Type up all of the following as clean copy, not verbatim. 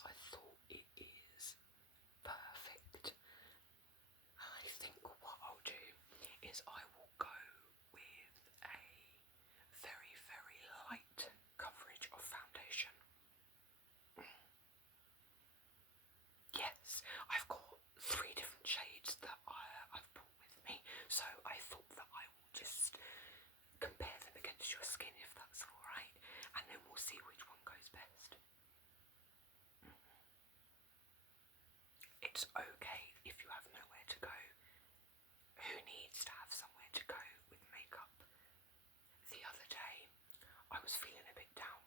because I thought it is perfect. I think what I'll do is I will go with a very, very light coverage of foundation. Yes, I've got 3 different shades that I've brought with me, so I thought that I will just compare them against your skin if that's alright, and then we'll see which one goes best. It's okay if you have nowhere to go. Who needs to have somewhere to go with makeup? The other day, I was feeling a bit down.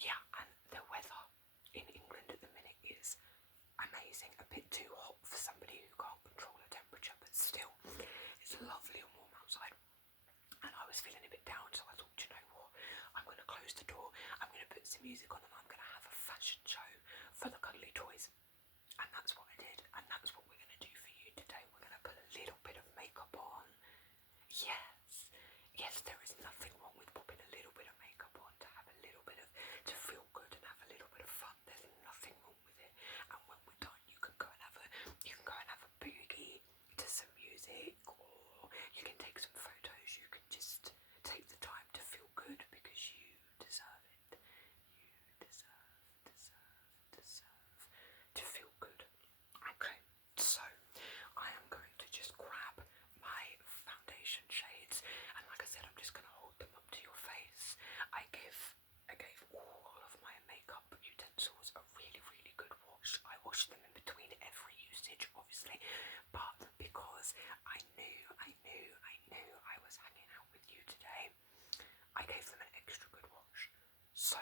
Yeah, and the weather in England at the minute is amazing. A bit too hot for somebody who can't control the temperature, but still, it's lovely and warm outside. And I was feeling a bit down, so I thought, you know what? I'm going to close the door, I'm going to put some music on, and I'm going to have a fashion show for the cuddly toys. And that's what I did, and that's what we're going to do for you today. We're going to put a little bit of makeup on. Yes, there is nothing wrong with popping a little bit of makeup on to have a little bit of, to feel good and have a little bit of fun. There's nothing wrong with it. And when we're done, you can go and have a boogie to some music, or you can take some photos. You can just take the time to feel good because you deserve it. You deserve to feel good. Okay, so I am going to just grab my foundation shades, and like I said, I'm just going to hold them up to your face. I gave all of my makeup utensils a really, really good wash. I washed them in between every usage, obviously, but because I knew I was hanging out with you today, I gave them an extra good wash. So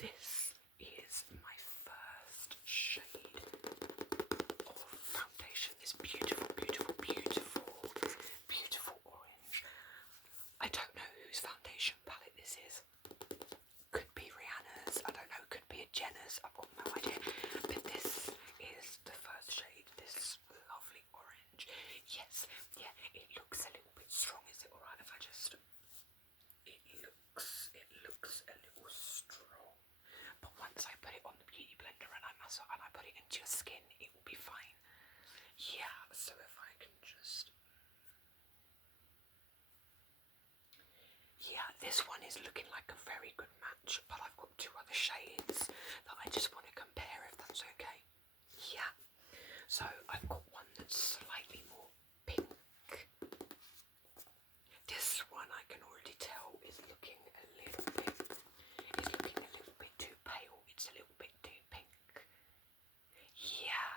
this is my first shade of foundation, this beautiful, beautiful, beautiful, beautiful orange. I don't know whose foundation palette this is. Could be Rihanna's, I don't know, could be a Jenner's, I've got no idea. But this is the first shade, this lovely orange. Yes, yeah, it looks a little bit strong. Is it alright if I just... It looks a little strong. But once I put it on the beauty blender and I put it into your skin, it will be fine. Yeah, so if I can just... Yeah, this one is looking like a very good match, but I've got 2 other shades that I just want to compare, if that's okay. Yeah, so I've got one that's slightly more pink. This one I can already tell is looking a little bit too pale. It's a little bit too pink. Yeah,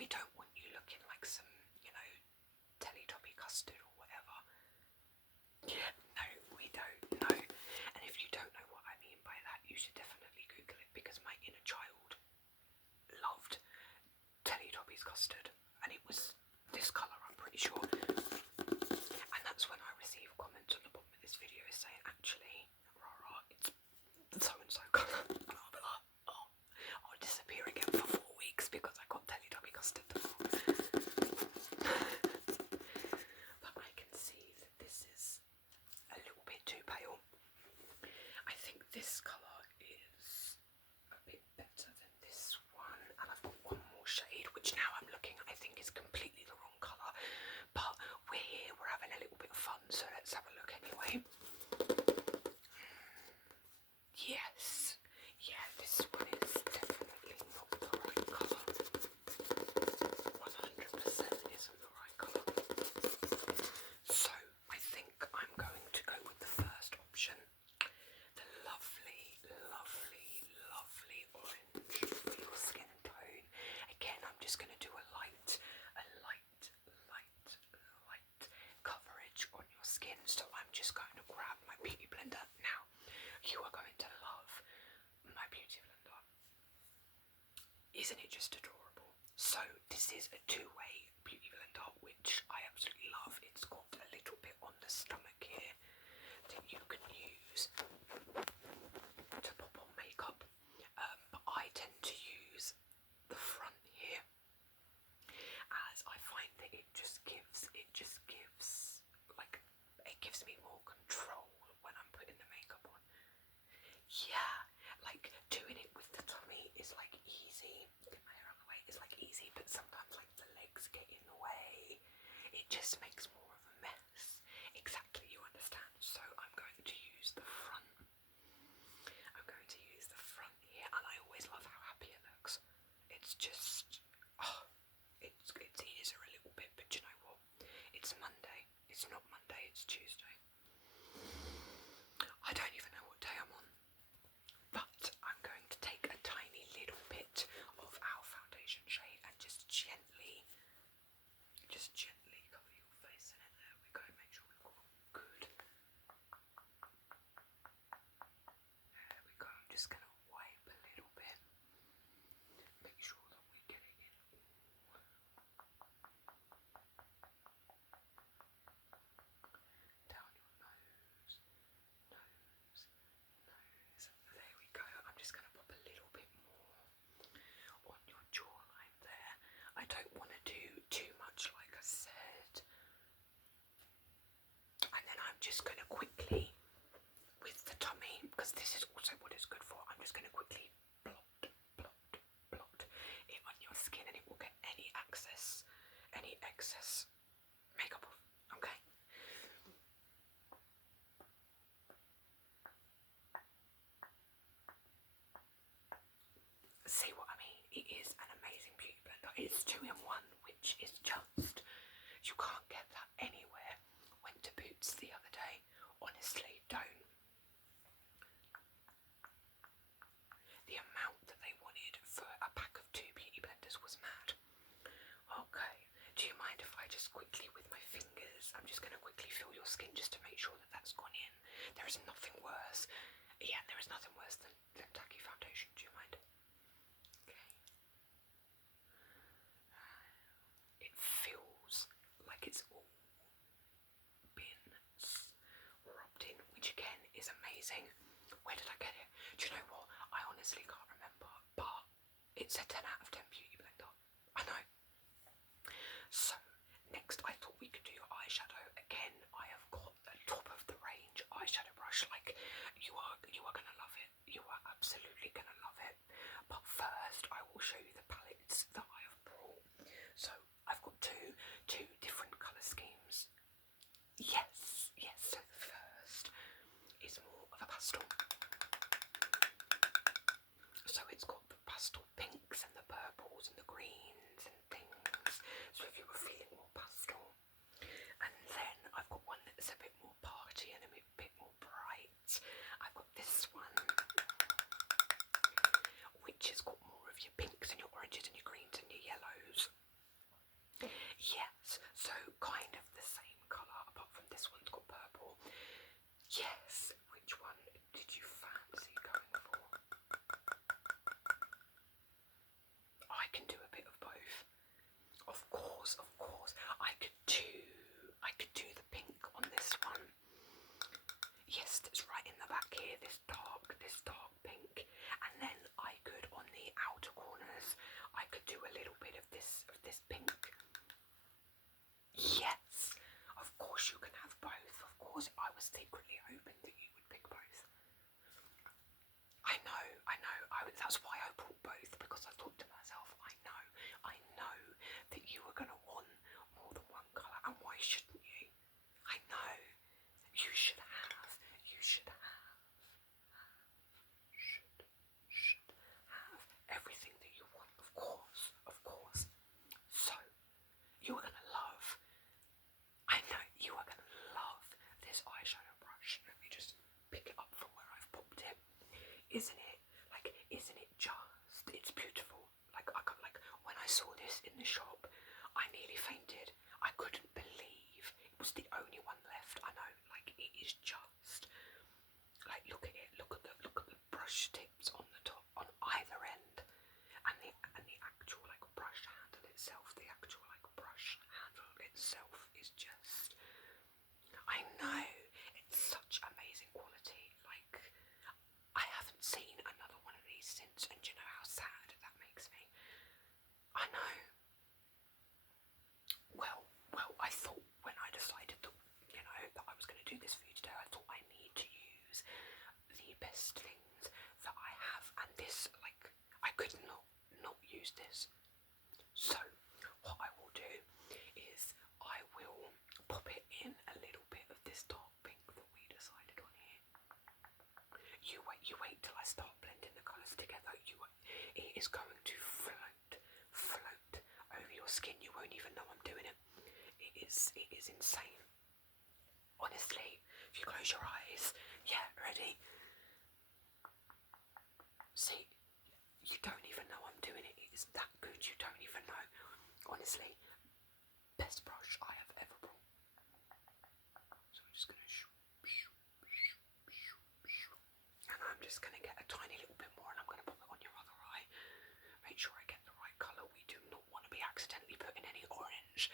we don't want you looking like some, Teletubby custard or whatever. Yeah, no, we don't know. And if you don't know what I mean by that, you should definitely Google it, because my inner child loved Teletubby's custard, and it was this colour, I'm pretty sure. And that's when I received comments on the bottom of this video saying, actually, it's so-and-so colour. And I'll be like, oh, I'll disappear again for 4 weeks because I got Teletubby custard. But I can see that this is a little bit too pale. I think this colour is a bit better than this one, and I've got one more shade which now I'm looking at I think is completely the wrong colour, but we're here, we're having a little bit of fun, so let's have a look anyway. Yes, yeah, this one is definitely not the right colour. 100% isn't the right colour. So I think I'm going to go with the first option, the lovely, lovely, lovely orange for your skin tone. Again, I'm just going to do a light coverage on your skin. So I'm just going to grab my beauty blender now. You are going to love my beauty blender. Isn't it just adorable? So this is a 2-way beauty blender, which I absolutely love. It's got a little bit on the stomach here that you can use to pop on makeup, but I tend to use the front here, as I find that it just gives me more control when I'm putting the makeup on. Yeah, just makes more of a mess. Exactly, you understand. So I'm going to use the front. I'm going to use the front here, and I always love how happy it looks. It's just, oh, its ears are a little bit, but you know what? It's Monday. It's not Monday, it's Tuesday. I don't even know what day I'm on. But I'm going to take a tiny little bit of our foundation shade and just gently cover your face in it. There we go. Make sure we've got good. There we go. I'm just going to wipe a little bit. Make sure that we get it in all. Down your nose. There we go. I'm just going to pop a little bit more on your jawline there. I don't want to do too much, like I said. And then I'm just going to quickly, with the tummy, because this is also what it's good for, I'm just going to quickly blot it on your skin, and it will get any excess makeup off. Okay. See what I mean? It is an amazing beauty blender. It's 2-in-1, which is just, you can't get that anywhere. Went to Boots the other day. Honestly, don't. The amount that they wanted for a pack of 2 beauty blenders was mad. Okay, do you mind if I just quickly, with my fingers, I'm just going to quickly feel your skin just to make sure that that's gone in. There is nothing worse. Yeah, there is nothing worse than tacky foundation. Do you mind? Okay. It feels like it's all been rubbed in, which again is amazing. Where did I get it? Do you know what? I honestly can't remember, but it's a 10 out of 10 beauty blender. I know. So, next I thought we could do your eyeshadow. Again, I have got the top of the range eyeshadow brush. Like, you are gonna love it. You are absolutely gonna love it. But first, I will show you the palettes that I have brought. So, I've got two different colour schemes. Yes. So the first is more of a pastel. So it's got the pastel pinks and the purples and the greens and things. So if you were feeling more pastel. And then I've got one that's a bit more party and a bit more bright. I've got this one, which has got more of your pinks and your oranges and your greens and your yellows. Yes, so kind of the same colour, apart from this one's got purple. Yes, which one did you fancy going for? I can do a bit of both. Of course. I could do the pink on this one. Yes, that's right in the back here, this dark pink. And then I could, on the outer corners, I could do a little bit of this pink. Yes, of course you can have both. Of course, I was secretly hoping that you would pick both. I know. That's why I brought both, because I thought to myself, I know that you were gonna want more than one colour, and why shouldn't you? I know. You should have everything that you want, of course. So, you are gonna love, I know, you are gonna love this eyeshadow brush. Let me just pick it up from where I've popped it. Isn't it just, it's beautiful. Like, when I saw this in the shop, I nearly fainted. I couldn't believe it was the only one left. I know, like, it is just, like, look at it, look at the brush tips on the top, on either end, and the actual, like, brush handle itself, is just, I know, it's such amazing quality. Like, I haven't seen another one of these since, and do you know how sad that makes me? I know. Well, I is insane. Honestly, if you close your eyes, yeah, ready? See, you don't even know I'm doing it. It's that good, you don't even know. Honestly, best brush I have ever brought. So I'm just gonna and I'm just gonna get a tiny little bit more, and I'm gonna pop it on your other eye. Make sure I get the right colour. We do not want to be accidentally putting any orange.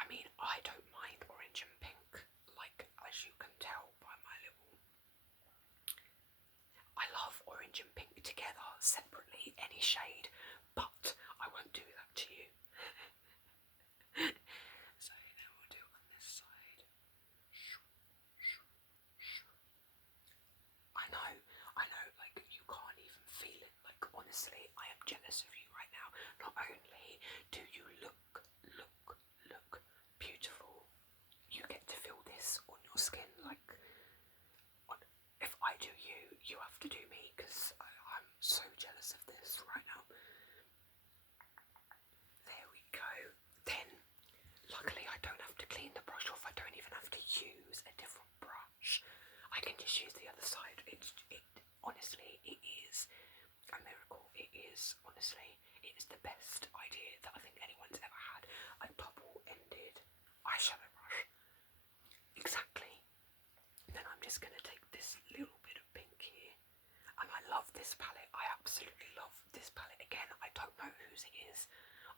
I mean, I don't mind orange and pink, like, as you can tell by my little... I love orange and pink together, separately, any shade, but I won't do that to you. So then we'll do it on this side. I know, like, you can't even feel it. Like, honestly, I am jealous of you right now. Not only do you look beautiful, you get to feel this on your skin. Like, if I do you, you have to do me, because I'm so jealous of this right now. There we go. Then, luckily I don't have to clean the brush off. I don't even have to use a different brush. I can just use the other side. Honestly, it is a miracle. It is, honestly, it is the best idea that I think anyone's ever had. A double-ended eyeshadow brush. Exactly. And then I'm just going to take this little bit of pink here. And I love this palette. I absolutely love this palette. Again, I don't know whose it is.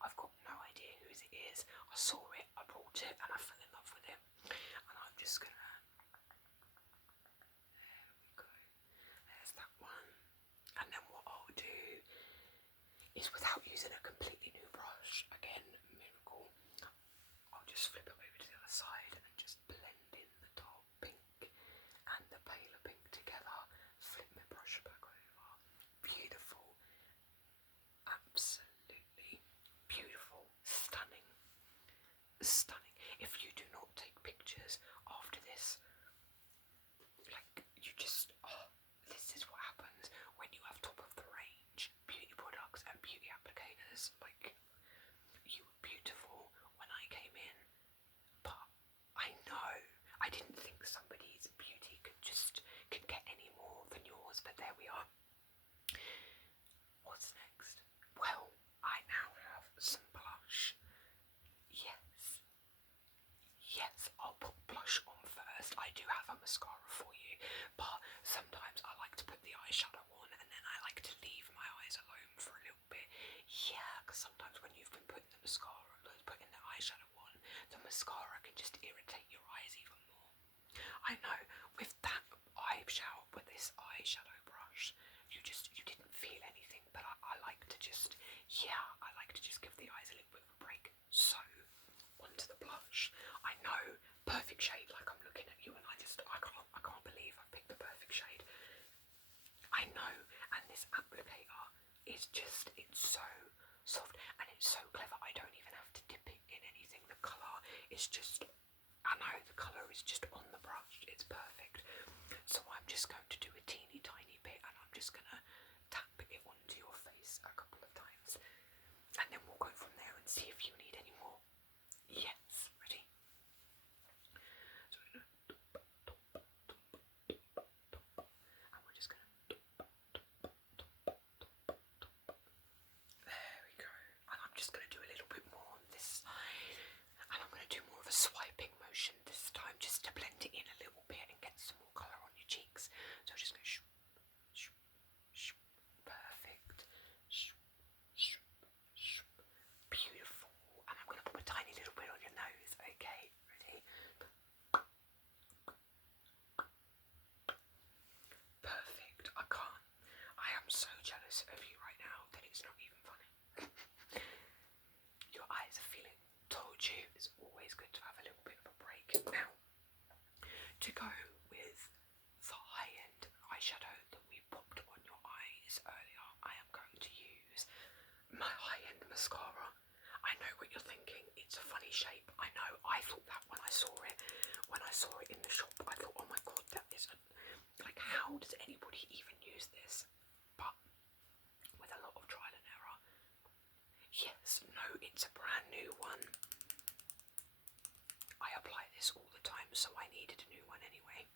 I've got no idea whose it is. I saw it, I bought it, and I fell in love with it. And I'm just going to... There's that one. And then what I'll do is, without using a completely new brush, again, miracle, I'll just flip it over to the other side and just blend in the dark pink and the paler pink together. Flip my brush back over. Beautiful. Absolutely beautiful. Stunning. Stunning. If you do not take pictures after this, like, you just... this is what happens when you have top of the range beauty products and beauty applicators. Like, you were beautiful when I came in, but I know I didn't think somebody's beauty could get any more than yours, but there we are. What's next? Well, I now have some blush. Yes, I'll put blush on first. I do have a mascara for you, but sometimes I like to put the eyeshadow on and then I like to leave my eyes alone for a little bit. Yeah, because sometimes when you've been putting the eyeshadow on, the mascara can just irritate your eyes even more. I know, with that with this eyeshadow brush, you didn't feel anything, but I like to just give the eyes a little bit of a break. So, onto the blush. I know, perfect shade, like I'm looking at you and I can't believe I picked the perfect shade. I know, and this applicator is it's so soft and it's so clever. I don't even have to dip it in anything. The colour is the colour is just on the brush. It's perfect. So I'm just going to do a teeny tiny bit and I'm just going to tap it onto your face a couple of times. And then we'll go from there and see if you need any more. Yes, ready? So we're just going to... There we go. And I'm just going to do a little bit more on this side. And I'm going to do more of a swiping motion this time, just to blend it in a little bit and get some more colour on your cheeks. So I'm just going to shoop, shoop, shoop. Perfect. Shoop, shoop, shoop. Beautiful. And I'm going to put a tiny little bit on your nose. Okay, ready? Perfect. I am so jealous of you right now that it's not even funny. Your eyes are feeling... Told you, it's always good to have a little bit of a break. Now, to go with the high-end eyeshadow that we popped on your eyes earlier, I am going to use my high-end mascara. I know what you're thinking, it's a funny shape. I know, I thought that when I saw it. When I saw it in the shop, I thought, oh my god, that isn't... Like, how does anybody even use this? But with a lot of trial and error. Yes, no, it's a brand new one. this all the time, so I needed a new one anyway.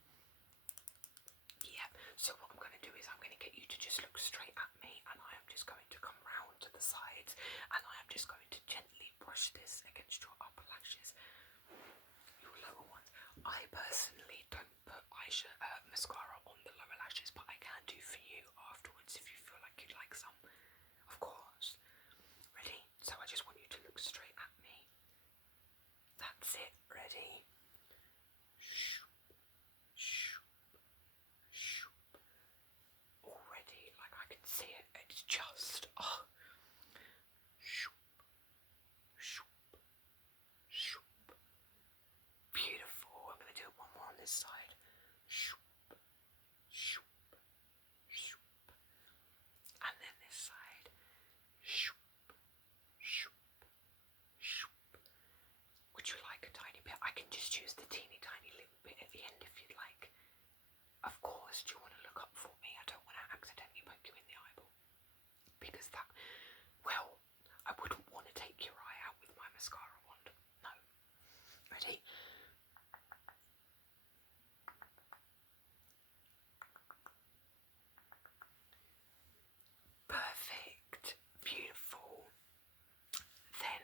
Yeah, so what I'm going to do is I'm going to get you to just look straight at me, and I am just going to come round to the sides, and I am just going to gently brush this against your upper lashes, your lower ones. I personally don't put mascara on the lower lashes, but I can do for you afterwards if you feel like you'd like some, of course. Ready? So I just want you to look straight at me. That's it. Ready? Already, like I can see it. It's just beautiful. I'm going to do it one more on this side. And then this side. Would you like a tiny bit? I can just use the teeny tiny little bit at the end if you'd like. Of course. Do you want to look up for me? I don't want to accidentally poke you in the eyeball. Because that, well, I wouldn't want to take your eye out with my mascara wand. No. Ready? Perfect. Beautiful. Then,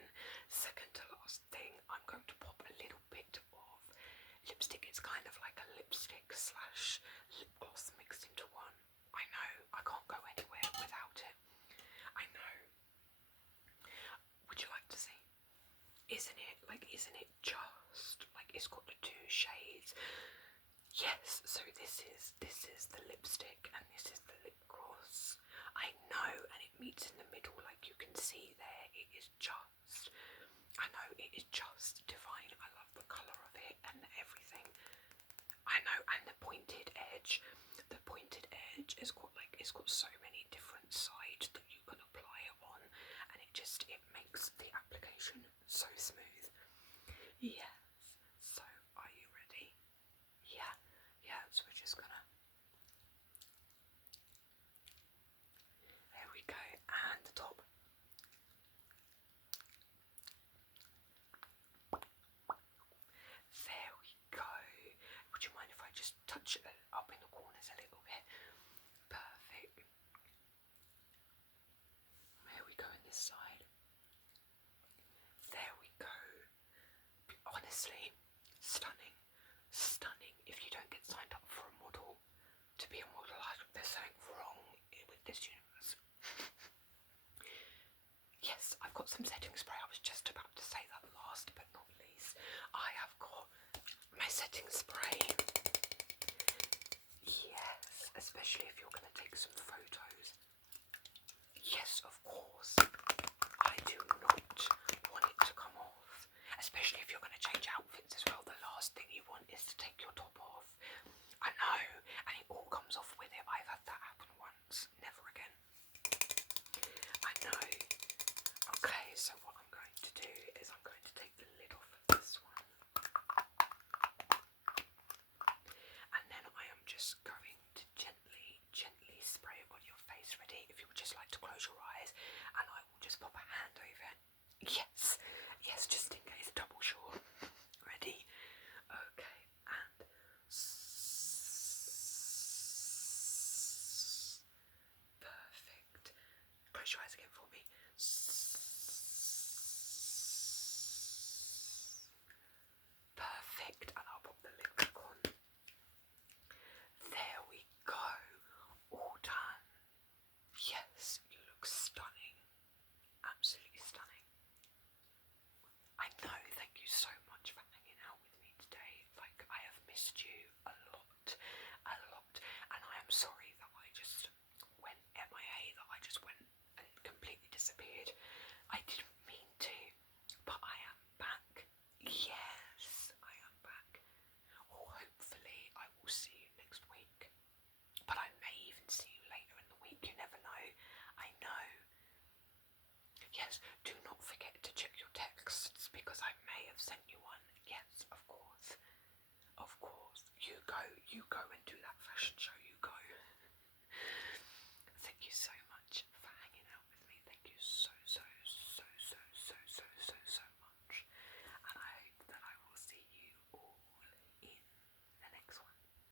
second to last thing, I'm going to pop a little bit of lipstick. It's kind of like a lipstick slash lip gloss mixed into one. I know, I can't go anywhere without it. I know. Would you like to see? Isn't it just like it's got the two shades? Yes, so this is the lipstick and this is the lip gloss. I know, and it meets in the middle like you can see there. It is just, I know, it is just divine. I love the colour of it and everything. I know, and the pointed edge has got so many different sides